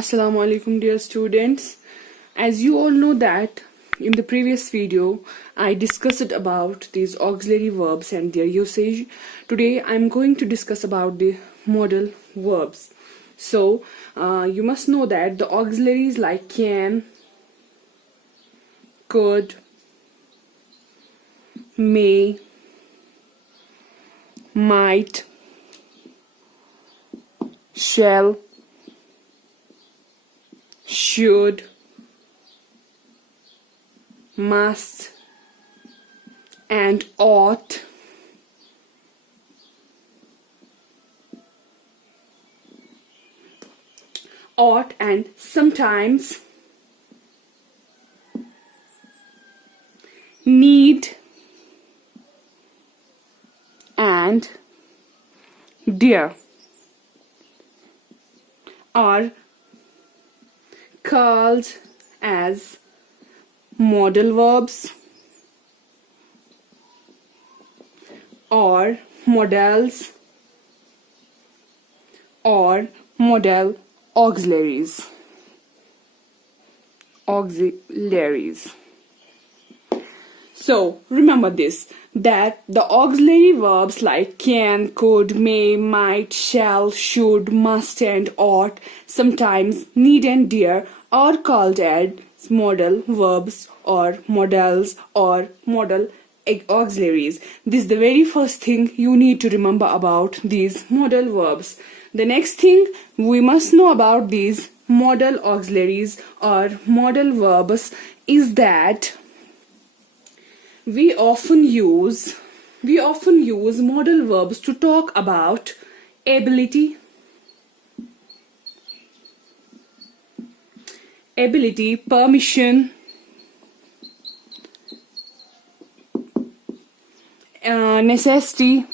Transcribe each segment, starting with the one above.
Assalamu alaikum dear students. As you all know that in the previous video I discussed about these auxiliary verbs and their usage. Today I'm going to discuss about the modal verbs. So you must know that the auxiliaries like can, could, may, might, shall, should, must, and ought and sometimes need and dare are called as modal verbs or modals or modal auxiliaries. So remember this, that the auxiliary verbs like can, could, may, might, shall, should, must and ought, sometimes need and dare are called as modal verbs or modals or modal auxiliaries. This is the very first thing you need to remember about these modal verbs. The next thing we must know about these modal auxiliaries or modal verbs is that we often use modal verbs to talk about ability, permission, necessity,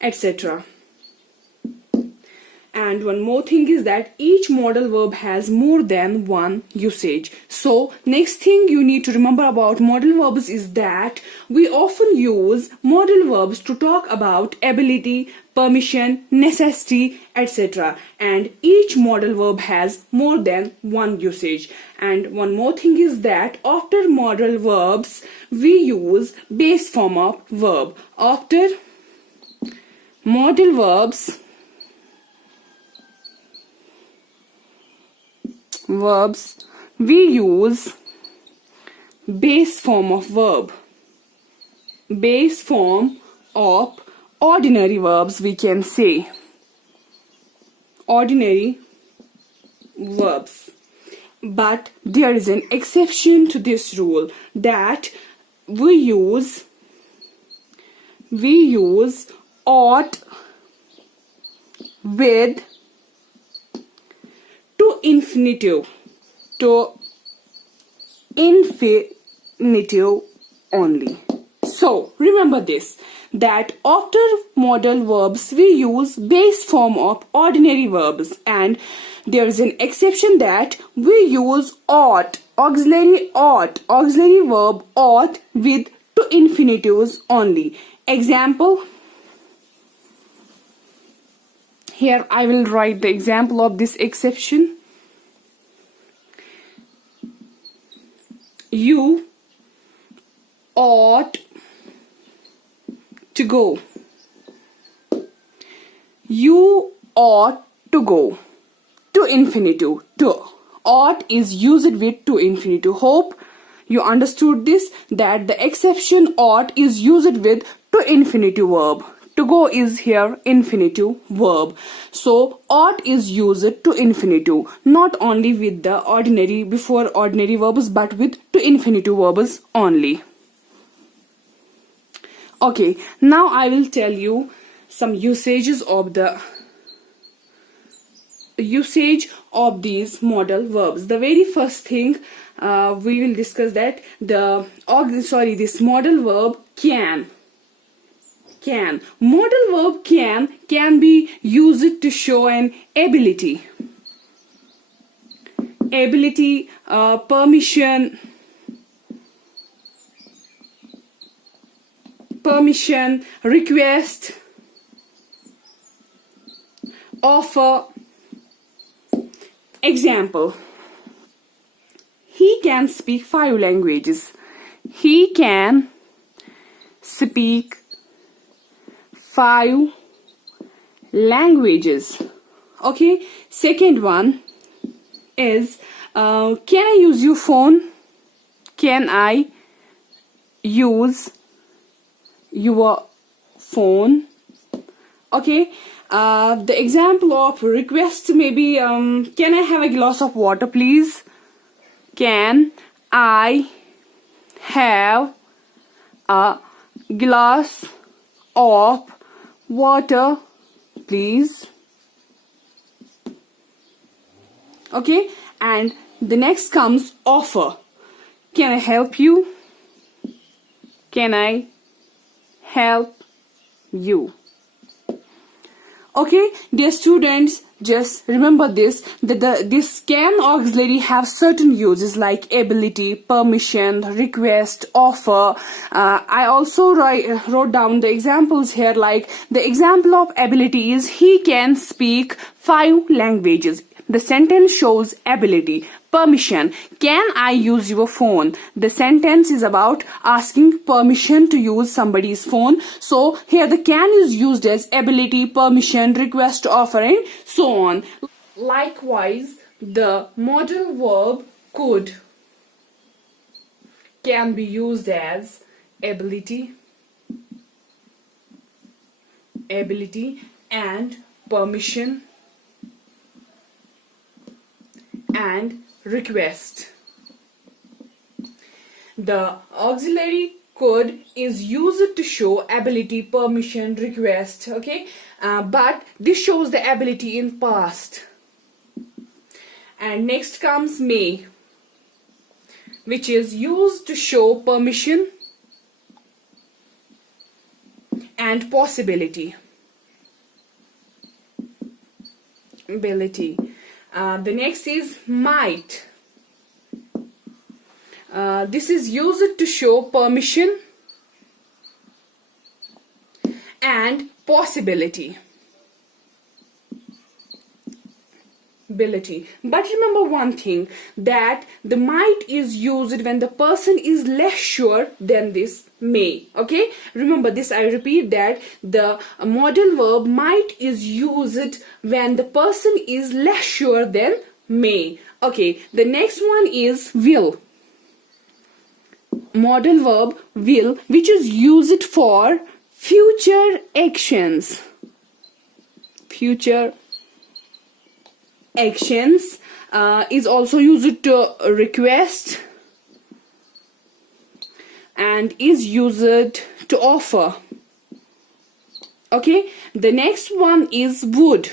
etc. And one more thing is that each modal verb has more than one usage. So next thing you need to remember about modal verbs is that we often use modal verbs to talk about ability, permission, necessity, etc. And each modal verb has more than one usage. And one more thing is that after modal verbs we use base form of verb. After modal verbs we use base form of verb, base form of ordinary verbs, we can say ordinary verbs. But there is an exception to this rule, that we use ought with to infinitive only. So remember this, that after modal verbs we use base form of ordinary verbs, and there is an exception that we use ought, auxiliary verb ought with to infinitives only. Example, here I will write the example of this exception. You ought to go. You ought to go. To infinitive. To. Ought is used with to infinitive. Hope you understood this, that the exception ought is used with to infinitive verb. To go is here infinitive verb. So ought is used to infinitive, not only with the ordinary before ordinary verbs but with to infinitive verbs only. Okay, now I will tell you some usages of these modal verbs. The very first thing we will discuss that this modal verb can. Modal verb can be used to show an ability, permission, request, offer. Example: he can speak 5 languages. He can speak 5 languages. Okay. Second one is can I use your phone? Can I use your phone? Okay. The example of request may be can I have a glass of water, please? Can I have a glass of water, please? Okay. And the next comes offer. Can I help you? Can I help you? Okay, dear students, just remember this, that this can auxiliary have certain uses like ability, permission, request, offer. I also wrote down the examples here, like the example of ability is he can speak 5 languages. The sentence shows ability. Permission: can I use your phone? The sentence is about asking permission to use somebody's phone. So here the can is used as ability, permission, request, offer, and so on. Likewise, the modal verb could can be used as ability, and permission and request. The auxiliary could is used to show ability, permission, request. Okay, but this shows the ability in past. And next comes may, which is used to show permission and possibility. The next is might. This is used to show permission and possibility. But remember one thing, that the might is used when the person is less sure than this may. Okay, remember this, I repeat that the modal verb might is used when the person is less sure than may. Okay, the next one is will. Modal verb will, which is used for future actions. Is also used to request and is used to offer. Okay, the next one is would.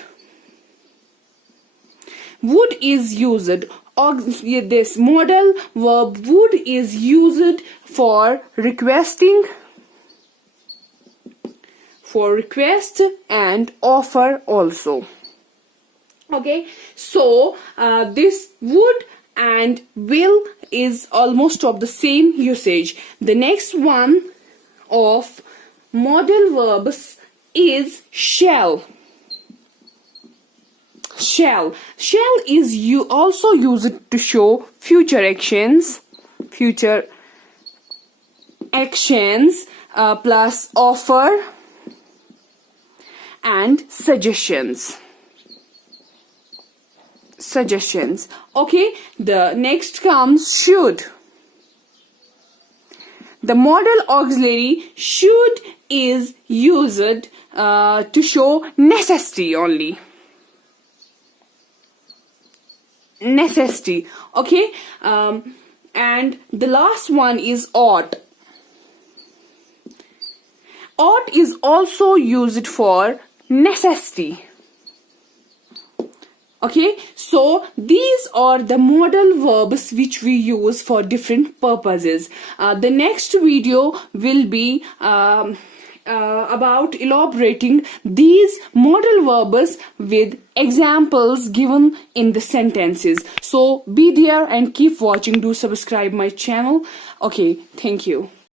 Would is used, this modal verb would is used for requesting, for request and offer also. Okay, so this would and will is almost of the same usage. The next one of modal verbs is shall. Shall is also used to show future actions plus offer and suggestions. Okay, the next comes should. The modal auxiliary should is used to show necessity only. Okay, and the last one is ought. Ought is also used for necessity. Okay, so these are the modal verbs which we use for different purposes. The next video will be about elaborating these modal verbs with examples given in the sentences. So be there and keep watching. Do subscribe my channel. Okay, thank you.